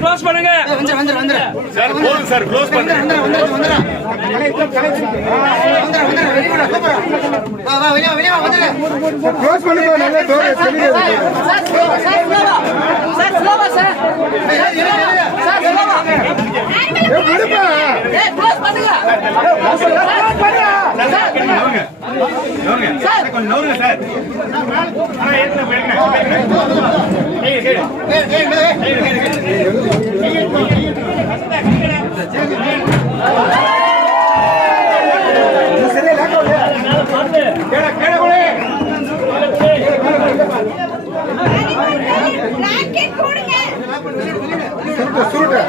Close பண்ணுங்க sir. போதும் sir, close பண்ணுங்க. க்ளோஸ் பண்ணுங்க. நல்ல டோர் செல்லுங்க சார். ஸ்லோவா சார். சார் ஸ்லோவா. விடுப்பா. க்ளோஸ் பண்ணுங்க. க்ளோஸ் பண்ணுங்க. சார் கொஞ்சம் நோருங்க சார். ஏத்துங்க போடுங்க. சுருட்டு